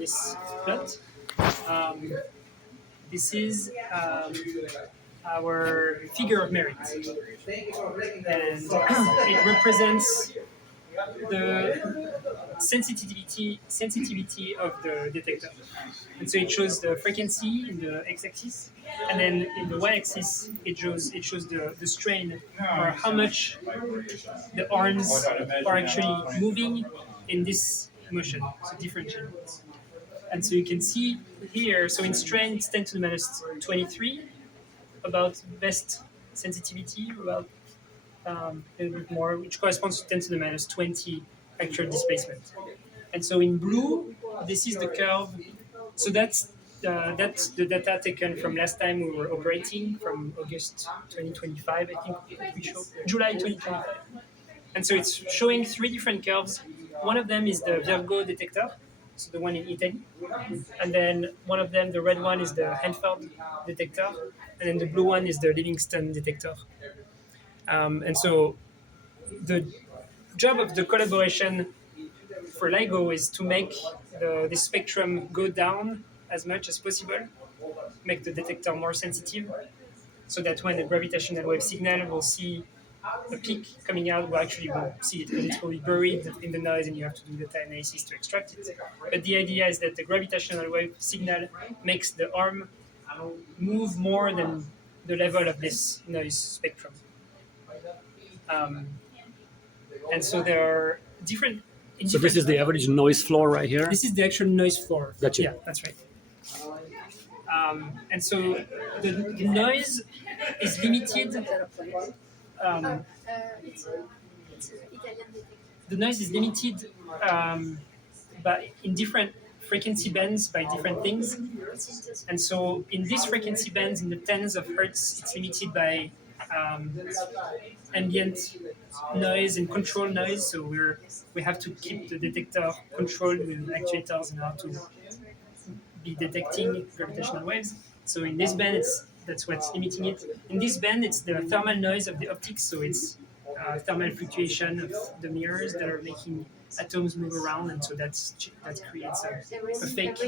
this plot. Um, this is our figure of merit, and it represents the sensitivity of the detector. And so it shows the frequency in the x-axis, and then in the y-axis it shows the strain, or how much the arms are actually moving in this motion, so different channels. And so you can see here, so in strain it's 10 to the minus 23, about best sensitivity, about a little bit more, which corresponds to 10 to the minus 20 actual displacement. And so in blue, this is the curve. So that's the data taken from last time we were operating, from August 2025, I think we showed, July 2025. And so it's showing three different curves. One of them is the Virgo detector, so the one in Italy. And then one of them, the red one, is the Hanford detector. And then the blue one is the Livingston detector. And so the job of the collaboration for Ligo is to make the spectrum go down as much as possible, make the detector more sensitive, so that when the gravitational wave signal will see a peak coming out, we actually won't see it because it will be buried in the noise and you have to do data analysis to extract it. But the idea is that the gravitational wave signal makes the arm move more than the level of this noise spectrum. And so there are different. So this is the average noise floor right here? This is the actual noise floor. Gotcha. Yeah, that's right. And so the noise is limited. The noise is limited by in different frequency bands by different things. And so in these frequency bands, in the tens of hertz, it's limited by ambient noise and control noise. So we have to keep the detector controlled with actuators in order to be detecting gravitational waves. So in this band, that's what's limiting it. In this band, it's the thermal noise of the optics. So it's thermal fluctuation of the mirrors that are making atoms move around, and so that creates a fake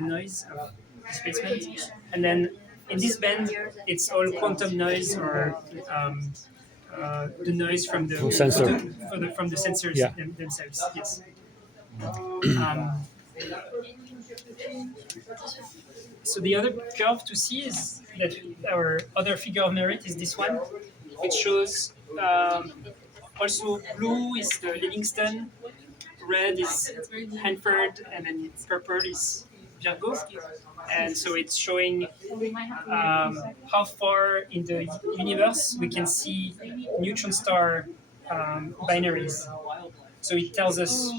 noise of displacement. And then in this band, it's all quantum noise, or the noise from the sensor. from the sensors themselves. Yes. So the other curve to see is that our other figure of merit is this one. It shows also blue is the Livingston, red is Hanford, and then purple is Virgo. And so it's showing how far in the universe we can see neutron star binaries. So it tells us,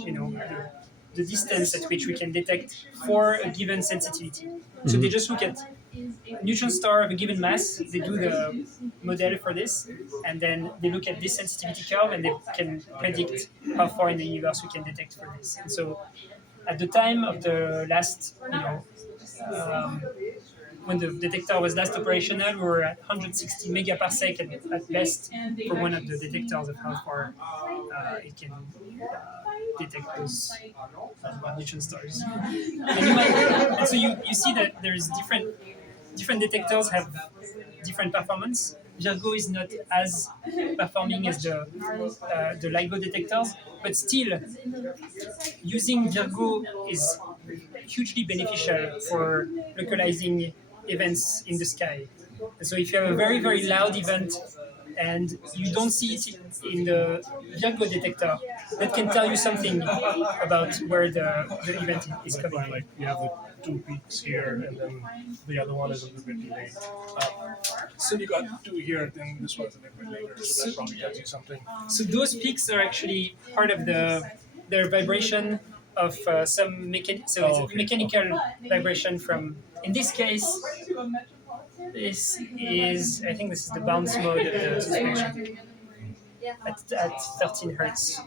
the distance at which we can detect for a given sensitivity. So they just look at neutron star of a given mass, they do the model for this, and then they look at this sensitivity curve and they can predict how far in the universe we can detect for this. And so at the time of the last, when the detector was last operational, we were at 160 megaparsec at best for one of the detectors of how far it can detect those neutron stars. And so you see that there's different detectors have different performance. Virgo is not as performing as the LIGO detectors, but still using Virgo is hugely beneficial for localizing events in the sky. And so if you have a very, very loud event and you don't see it in the Virgo detector, that can tell you something about where the event is coming. Like you have the two peaks here, and then the other one is a little bit delayed. So you got two here, then this one's a little bit later, so that probably tells you something. So those peaks are actually part of their vibration of some mechanical vibration from, in this case, I think this is the bounce mode of the suspension at 13 hertz.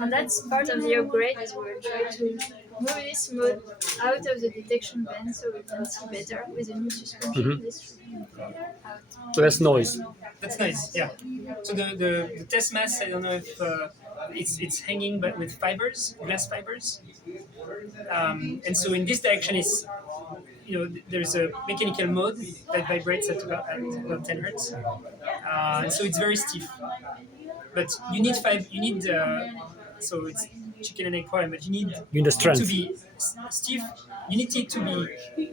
And that's part of the upgrade, is we're trying to move this mode out of the detection band so we can see better with a new suspension. This should be out. So that's noise. That's nice, yeah. So the test mass, I don't know if it's hanging but with fibers, glass fibers. And so in this direction is, there's a mechanical mode that vibrates at about 10 hertz. And so it's very stiff. But you need so it's chicken and egg problem, but you need In the it to strength, be stiff. You need it to be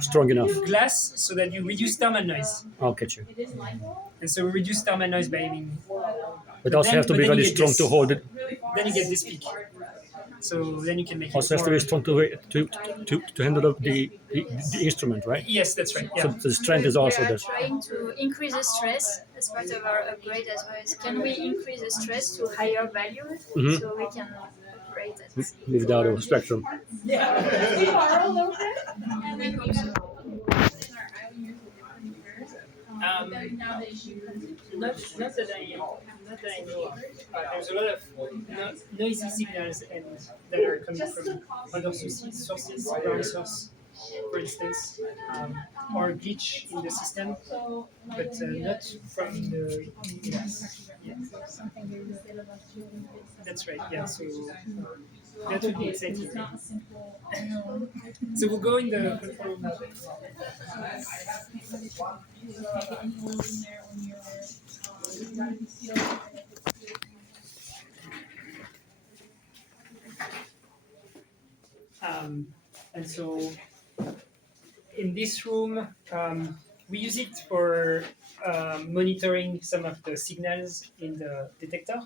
strong enough. glass so that you reduce thermal noise. I'll catch you. And so we reduce thermal noise by aiming. But also then- have to but be then you very get strong this. to hold it. Then you get this peak. So then you can make Also it has to more. be strong to handle the instrument, right? Yes, that's right. So Yeah. the strength is also we are there. trying to increase the stress as part of our upgrade as well. Can we increase the stress to higher value Mhm. so we can operate at Move it out of the spectrum. Not that I know of. There's a lot of noisy signals that are coming from other sources, ground source, for instance, or glitch in the system, but not from the yes. Yeah. That's right. Yeah. So that would be exciting. So we'll go in the control room. And so in this room, we use it for monitoring some of the signals in the detector.